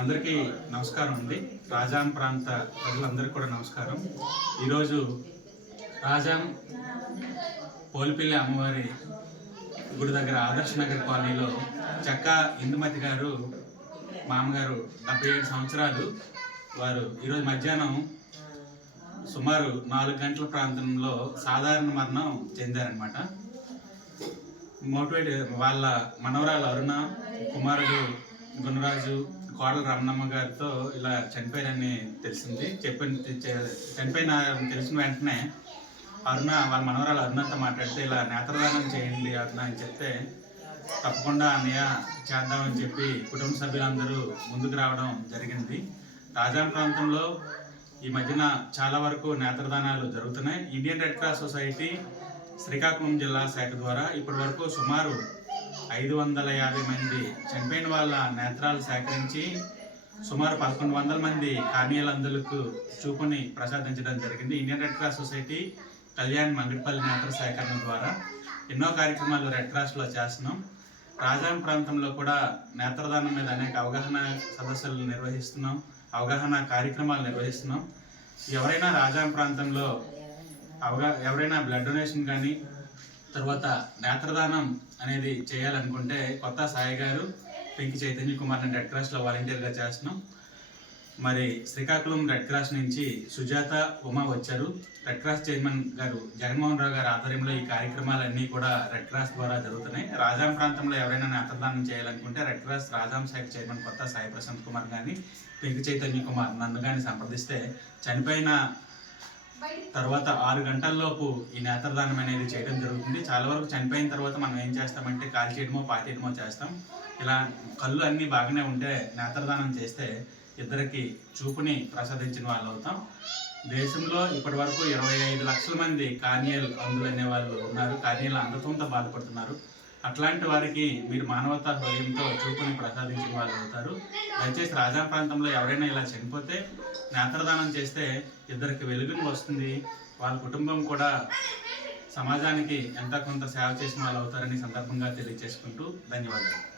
అందరికీ నమస్కారం అండి. రాజాం ప్రాంత ప్రజలందరికీ కూడా నమస్కారం. ఈరోజు రాజాం పోలిపిల్లి అమ్మవారి గుడి దగ్గర ఆదర్శ నగర్ కాలనీలో చెక్క ఇందుమతి గారు మామగారు డెబ్బై ఏడు సంవత్సరాలు. వారు ఈరోజు మధ్యాహ్నం సుమారు నాలుగు గంటల ప్రాంతంలో సాధారణ మరణం చెందారనమాట మోటివేట్ వాళ్ళ మనవరాలు అరుణ కుమారుడు గుణరాజు కోడల రమణమ్మ గారితో ఇలా చనిపోయారని తెలిసింది. చెప్పిన చనిపోయిన తెలిసిన వెంటనే అరుణ వాళ్ళ మనవరాలు అరుణతో మాట్లాడితే ఇలా నేత్రదానం చేయండి అరుణ అని చెప్తే తప్పకుండా అన్నయ్య చేద్దామని చెప్పి కుటుంబ సభ్యులందరూ ముందుకు రావడం జరిగింది. రాజాం ప్రాంతంలో ఈ మధ్యన చాలా వరకు నేత్రదానాలు జరుగుతున్నాయి. Indian red cross society Srikakulam జిల్లా శాఖ ద్వారా ఇప్పటి వరకు సుమారు ఐదు వందల యాభై మంది చనిపోయిన వాళ్ళ నేత్రాలు సేకరించి సుమారు పదకొండు వందల మంది కార్నియలందులకు చూపుని ప్రసాదించడం జరిగింది. Indian red cross society Kalyan Mangadipalli నేత్ర సేకరణ ద్వారా ఎన్నో కార్యక్రమాలు రెడ్ క్రాస్లో చేస్తున్నాం. రాజాం ప్రాంతంలో కూడా నేత్రదానం మీద అనేక అవగాహన సదస్సులు నిర్వహిస్తున్నాం అవగాహన కార్యక్రమాలు నిర్వహిస్తున్నాం. ఎవరైనా రాజాం ప్రాంతంలో అవగా ఎవరైనా బ్లడ్ డొనేషన్ కానీ తర్వాత నేత్రదానం అనేది చేయాలనుకుంటే కొత్త సాయి గారు పెంకి చైతన్య కుమార్ రెడ్ క్రాస్లో వాలంటీర్గా చేస్తున్నాం. మరి శ్రీకాకుళం రెడ్ క్రాస్ నుంచి సుజాత ఉమా వచ్చారు. రెడ్ క్రాస్ చైర్మన్ గారు జగన్మోహన్ రావు గారి ఆధ్వర్యంలో ఈ కార్యక్రమాలన్నీ కూడా రెడ్ క్రాస్ ద్వారా జరుగుతున్నాయి. రాజాం ప్రాంతంలో ఎవరైనా నేత్రదానం చేయాలనుకుంటే రెడ్ క్రాస్ రాజాం శాఖ చైర్మన్ కొత్త సాయి ప్రశాంత్ కుమార్ కానీ పెంకి చైతన్య కుమార్ నన్ను కానీ సంప్రదిస్తే చనిపోయిన తర్వాత ఆరు గంటల్లోపు ఈ నేత్రదానం అనేది చేయడం జరుగుతుంది. చాలా వరకు చనిపోయిన తర్వాత మనం ఏం చేస్తామంటే కాల్ చేయడమో పాతేయడమో చేస్తాం. ఇలా కళ్ళు అన్నీ బాగానే ఉంటే నేత్రదానం చేస్తే ఇద్దరికి చూపుని ప్రసాదించిన వాళ్ళు అవుతాం దేశంలో ఇప్పటి వరకు ఇరవై ఐదు లక్షల మంది కార్నియల్ అందులు అనే వాళ్ళు ఉన్నారు. కార్నియల్ అందతంతో బాధపడుతున్నారు. అట్లాంటి వారికి మీరు మానవతా హృదయంతో చూపుని ప్రసాదించిన వాళ్ళు అవుతారు. దయచేసి రాజా ప్రాంతంలో ఎవరైనా ఇలా చనిపోతే నేత్రదానం చేస్తే ఇద్దరికి వెలుగుని వస్తుంది. వాళ్ళ కుటుంబం కూడా సమాజానికి ఎంత కొంత సేవ చేసిన వాళ్ళు అవుతారని సందర్భంగా తెలియజేసుకుంటూ ధన్యవాదాలు.